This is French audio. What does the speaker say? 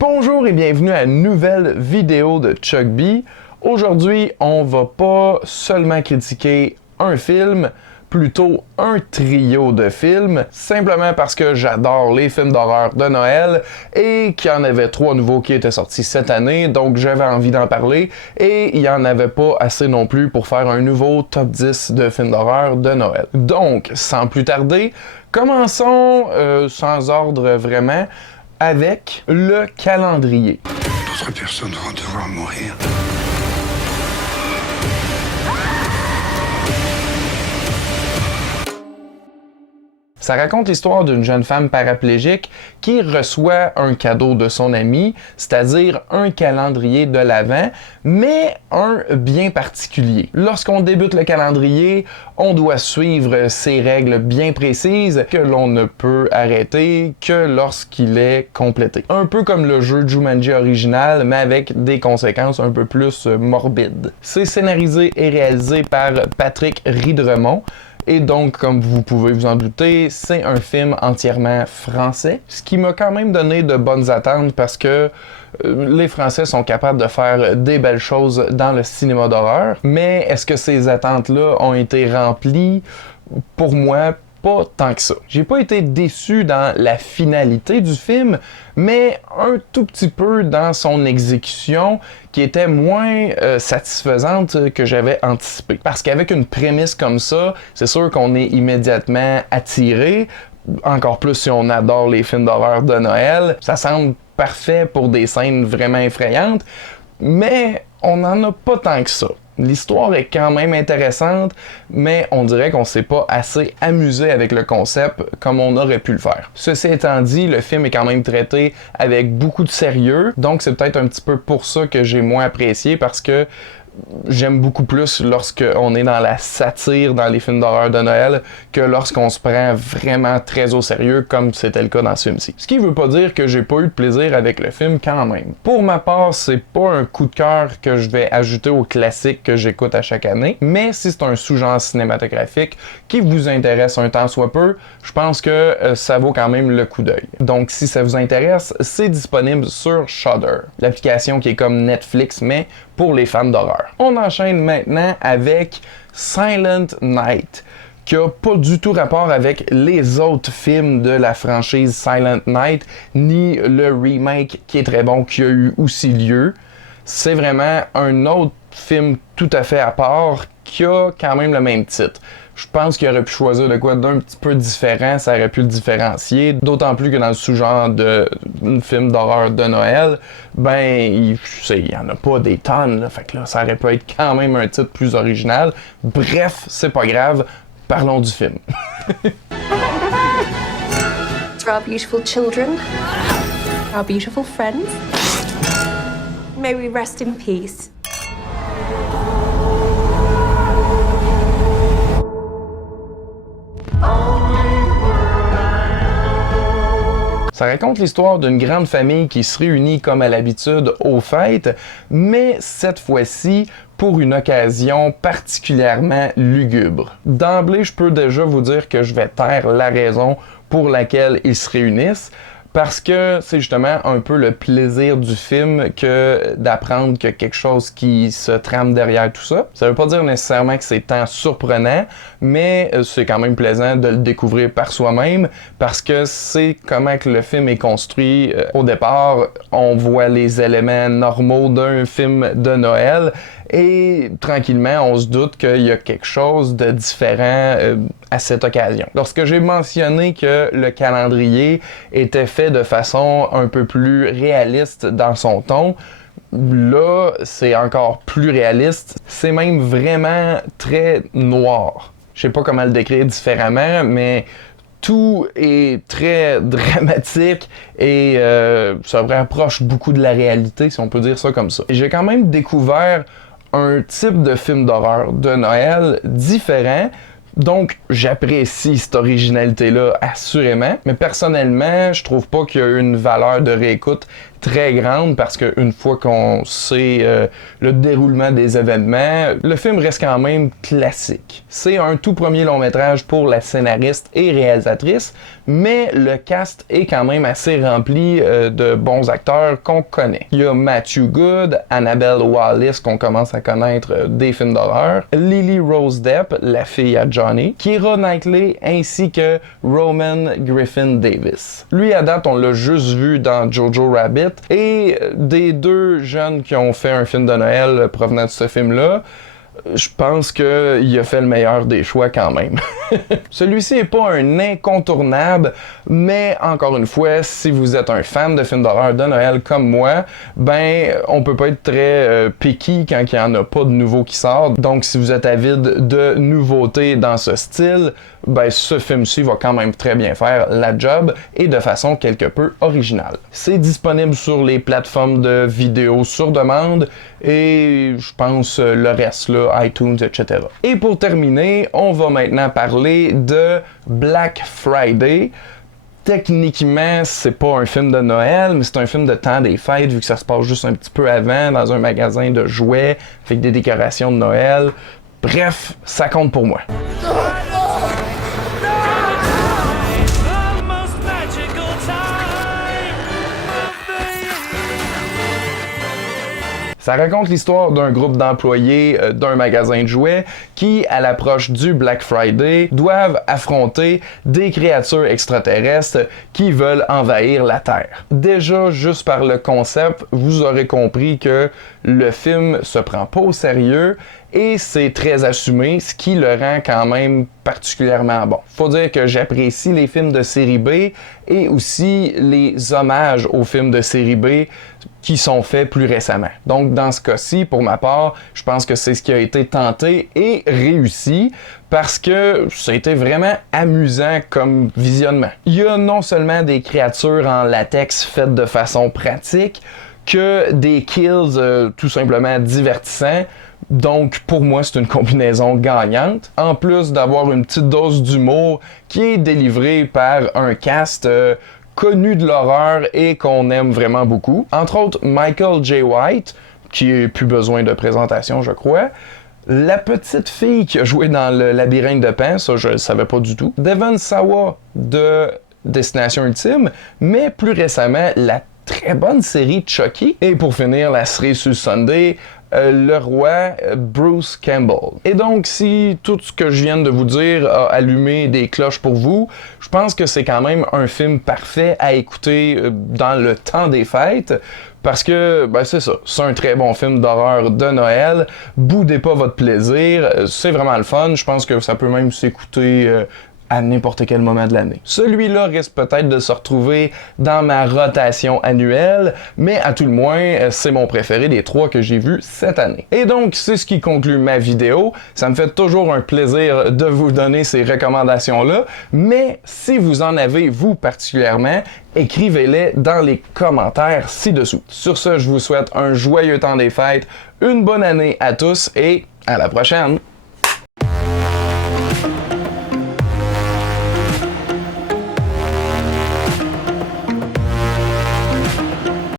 Bonjour et bienvenue à une nouvelle vidéo de Chuck B. Aujourd'hui, on va pas seulement critiquer un film, plutôt un trio de films, simplement parce que j'adore les films d'horreur de Noël et qu'il y en avait 3 nouveaux qui étaient sortis cette année, donc j'avais envie d'en parler et il n'y en avait pas assez non plus pour faire un nouveau top 10 de films d'horreur de Noël. Donc, sans plus tarder, commençons sans ordre vraiment avec le calendrier. D'autres personnes vont devoir mourir. Ça raconte l'histoire d'une jeune femme paraplégique qui reçoit un cadeau de son ami, c'est-à-dire un calendrier de l'Avent, mais un bien particulier. Lorsqu'on débute le calendrier, on doit suivre ces règles bien précises que l'on ne peut arrêter que lorsqu'il est complété. Un peu comme le jeu Jumanji original, mais avec des conséquences un peu plus morbides. C'est scénarisé et réalisé par Patrick Ridremont. Et donc, comme vous pouvez vous en douter, c'est un film entièrement français, ce qui m'a quand même donné de bonnes attentes parce que les Français sont capables de faire des belles choses dans le cinéma d'horreur. Mais est-ce que ces attentes-là ont été remplies? Pour moi, pas tant que ça. J'ai pas été déçu dans la finalité du film, mais un tout petit peu dans son exécution qui était moins satisfaisante que j'avais anticipé. Parce qu'avec une prémisse comme ça, c'est sûr qu'on est immédiatement attiré, encore plus si on adore les films d'horreur de Noël. Ça semble parfait pour des scènes vraiment effrayantes, mais on n'en a pas tant que ça. L'histoire est quand même intéressante, mais on dirait qu'on s'est pas assez amusé avec le concept comme on aurait pu le faire. Ceci étant dit, le film est quand même traité avec beaucoup de sérieux, donc c'est peut-être un petit peu pour ça que j'ai moins apprécié, parce que j'aime beaucoup plus lorsqu'on est dans la satire dans les films d'horreur de Noël que lorsqu'on se prend vraiment très au sérieux comme c'était le cas dans ce film-ci. Ce qui veut pas dire que j'ai pas eu de plaisir avec le film quand même. Pour ma part, c'est pas un coup de cœur que je vais ajouter aux classiques que j'écoute à chaque année, mais si c'est un sous-genre cinématographique qui vous intéresse un tant soit peu, je pense que ça vaut quand même le coup d'œil. Donc si ça vous intéresse, c'est disponible sur Shudder, l'application qui est comme Netflix mais pour les fans d'horreur. On enchaîne maintenant avec Silent Night, qui a pas du tout rapport avec les autres films de la franchise Silent Night, ni le remake qui est très bon, qui a eu aussi lieu. C'est vraiment un autre film tout à fait à part, qui a quand même le même titre. Je pense qu'il aurait pu choisir de quoi d'un petit peu différent, ça aurait pu le différencier, d'autant plus que dans le sous-genre de film d'horreur de Noël, ben, il y en a pas des tonnes, là, fait que là, ça aurait pu être quand même un titre plus original. Bref, c'est pas grave, parlons du film. For our beautiful children, our beautiful friends, may we rest in peace. Ça raconte l'histoire d'une grande famille qui se réunit comme à l'habitude aux fêtes, mais cette fois-ci pour une occasion particulièrement lugubre. D'emblée, je peux déjà vous dire que je vais taire la raison pour laquelle ils se réunissent, parce que c'est justement un peu le plaisir du film que d'apprendre qu'il y a quelque chose qui se trame derrière tout ça. Ça veut pas dire nécessairement que c'est tant surprenant, mais c'est quand même plaisant de le découvrir par soi-même, parce que c'est comment que le film est construit. Au départ, on voit les éléments normaux d'un film de Noël, et tranquillement, on se doute qu'il y a quelque chose de différent à cette occasion. Lorsque j'ai mentionné que le calendrier était fait de façon un peu plus réaliste dans son ton, là, c'est encore plus réaliste. C'est même vraiment très noir. Je sais pas comment le décrire différemment, mais tout est très dramatique et ça rapproche beaucoup de la réalité, si on peut dire ça comme ça. J'ai quand même découvert un type de film d'horreur de Noël différent, donc j'apprécie cette originalité-là assurément, mais personnellement, je trouve pas qu'il y a une valeur de réécoute très grande parce qu'une fois qu'on sait le déroulement des événements, le film reste quand même classique. C'est un tout premier long métrage pour la scénariste et réalisatrice, mais le cast est quand même assez rempli de bons acteurs qu'on connaît. Il y a Matthew Good, Annabelle Wallis qu'on commence à connaître des films d'horreur, Lily Rose Depp, la fille à Johnny, Keira Knightley ainsi que Roman Griffin Davis. Lui à date on l'a juste vu dans Jojo Rabbit et des deux jeunes qui ont fait un film de Noël provenant de ce film-là, je pense qu'il a fait le meilleur des choix quand même. Celui-ci n'est pas un incontournable, mais encore une fois, si vous êtes un fan de films d'horreur de Noël comme moi, ben on peut pas être très picky quand il n'y en a pas de nouveau qui sort. Donc si vous êtes avide de nouveautés dans ce style, ben ce film-ci va quand même très bien faire la job et de façon quelque peu originale. C'est disponible sur les plateformes de vidéos sur demande et je pense le reste là, iTunes, etc. Et pour terminer, on va maintenant parler de Black Friday. Techniquement, c'est pas un film de Noël, mais c'est un film de temps des fêtes, vu que ça se passe juste un petit peu avant, dans un magasin de jouets, avec des décorations de Noël. Bref, ça compte pour moi. Ça raconte l'histoire d'un groupe d'employés d'un magasin de jouets qui, à l'approche du Black Friday, doivent affronter des créatures extraterrestres qui veulent envahir la Terre. Déjà, juste par le concept, vous aurez compris que le film se prend pas au sérieux et c'est très assumé, ce qui le rend quand même particulièrement bon. Faut dire que j'apprécie les films de série B et aussi les hommages aux films de série B qui sont faits plus récemment. Donc dans ce cas-ci, pour ma part, je pense que c'est ce qui a été tenté et réussi parce que ça a été vraiment amusant comme visionnement. Il y a non seulement des créatures en latex faites de façon pratique, que des kills tout simplement divertissants. Donc, pour moi, c'est une combinaison gagnante. En plus d'avoir une petite dose d'humour qui est délivrée par un cast connu de l'horreur et qu'on aime vraiment beaucoup. Entre autres, Michael J. White, qui n'a plus besoin de présentation, je crois. La petite fille qui a joué dans le Labyrinthe de Pan, ça, je ne le savais pas du tout. Devon Sawa de Destination Ultime, mais plus récemment, la très bonne série Chucky. Et pour finir, la série sur Sunday, le roi Bruce Campbell. Et donc, si tout ce que je viens de vous dire a allumé des cloches pour vous, je pense que c'est quand même un film parfait à écouter dans le temps des fêtes. Parce que, ben c'est ça, c'est un très bon film d'horreur de Noël. Boudez pas votre plaisir, c'est vraiment le fun. Je pense que ça peut même s'écouter à n'importe quel moment de l'année. Celui-là risque peut-être de se retrouver dans ma rotation annuelle, mais à tout le moins, c'est mon préféré des 3 que j'ai vus cette année. Et donc, c'est ce qui conclut ma vidéo. Ça me fait toujours un plaisir de vous donner ces recommandations-là, mais si vous en avez, vous particulièrement, écrivez-les dans les commentaires ci-dessous. Sur ce, je vous souhaite un joyeux temps des fêtes, une bonne année à tous et à la prochaine!